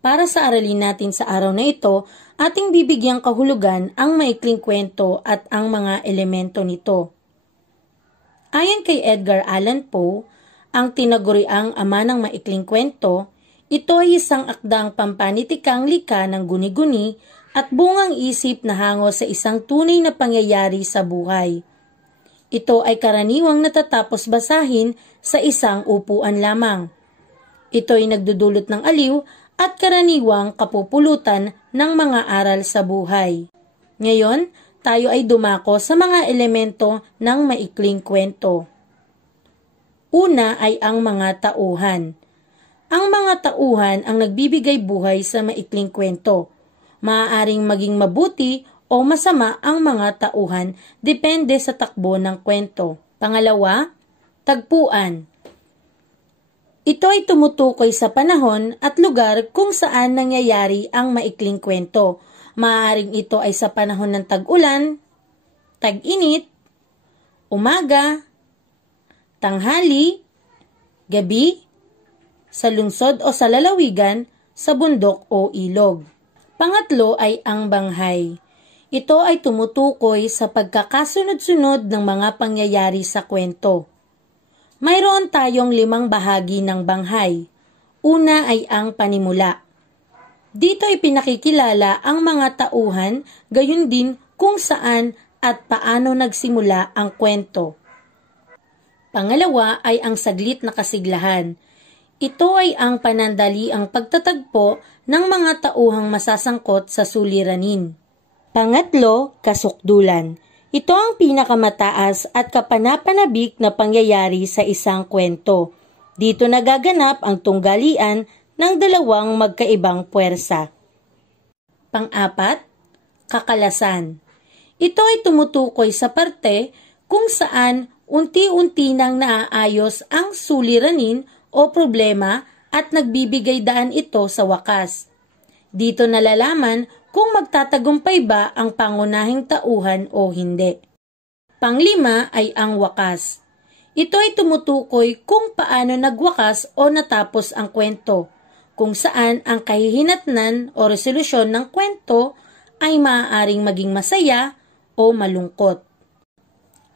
Para sa aralin natin sa araw na ito, ating bibigyang kahulugan ang maikling kwento at ang mga elemento nito. Ayon kay Edgar Allan Poe, ang tinaguriang ama ng maikling kwento, ito ay isang akdang pampanitikang likha ng guni-guni at bungang isip na hango sa isang tunay na pangyayari sa buhay. Ito ay karaniwang natatapos basahin sa isang upuan lamang. Ito ay nagdudulot ng aliw at karaniwang kapupulutan ng mga aral sa buhay. Ngayon, tayo ay dumako sa mga elemento ng maikling kwento. Una ay ang mga tauhan. Ang mga tauhan ang nagbibigay buhay sa maikling kwento. Maaaring maging mabuti o masama ang mga tauhan depende sa takbo ng kwento. Pangalawa, tagpuan. Ito ay tumutukoy sa panahon at lugar kung saan nangyayari ang maikling kwento. Maaaring ito ay sa panahon ng tag-ulan, tag-init, umaga, tanghali, gabi, sa lungsod o sa lalawigan, sa bundok o ilog. Pangatlo ay ang banghay. Ito ay tumutukoy sa pagkakasunod-sunod ng mga pangyayari sa kwento. Mayroon tayong 5 bahagi ng banghay. Una ay ang panimula. Dito ay pinakikilala ang mga tauhan, gayon din kung saan at paano nagsimula ang kwento. Pangalawa ay ang saglit na kasiglahan. Ito ay ang panandaliang pagtatagpo ng mga tauhang masasangkot sa suliranin. Pangatlo, kasukdulan. Ito ang pinakamataas at kapanapanabik na pangyayari sa isang kwento. Dito nagaganap ang tunggalian ng dalawang magkaibang puwersa. Pang-apat, kakalasan. Ito ay tumutukoy sa parte kung saan unti-unti nang naaayos ang suliranin o problema at nagbibigay daan ito sa wakas. Dito nalalaman kung magtatagumpay ba ang pangunahing tauhan o hindi. Panglima ay ang wakas. Ito ay tumutukoy kung paano nagwakas o natapos ang kwento, kung saan ang kahihinatnan o resolusyon ng kwento ay maaaring maging masaya o malungkot.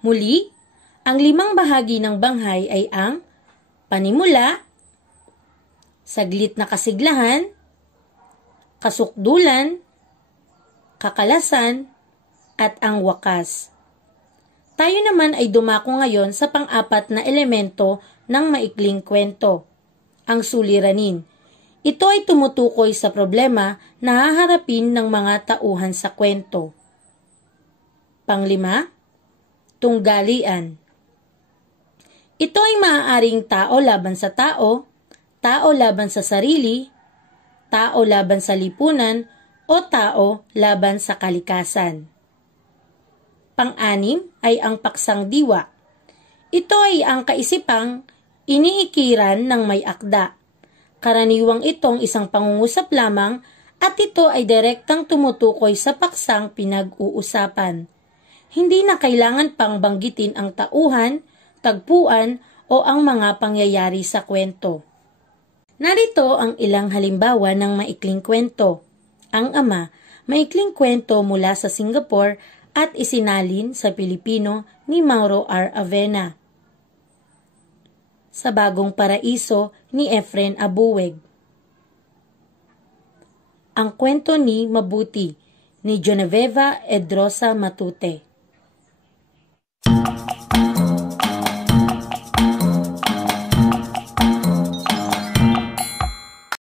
Muli, ang 5 bahagi ng banghay ay ang panimula, saglit na kasiglahan, kasukdulan, kakalasan, at ang wakas. Tayo naman ay dumako ngayon sa pang-apat na elemento ng maikling kwento, ang suliranin. Ito ay tumutukoy sa problema na haharapin ng mga tauhan sa kwento. Panglima, tunggalian. Ito ay maaaring tao laban sa tao, tao laban sa sarili, tao laban sa lipunan, o tao laban sa kalikasan. Pang-anim ay ang paksang diwa. Ito ay ang kaisipang iniikiran ng may akda. Karaniwang itong isang pangungusap lamang at ito ay direktang tumutukoy sa paksang pinag-uusapan. Hindi na kailangan pang banggitin ang tauhan, tagpuan o ang mga pangyayari sa kwento. Narito ang ilang halimbawa ng maikling kwento. Ang Ama, maikling kwento mula sa Singapore at isinalin sa Pilipino ni Mauro R. Avena. Sa Bagong Paraiso ni Efren Abuweg. Ang kwento ni Mabuti ni Genoveva Edrosa Matute.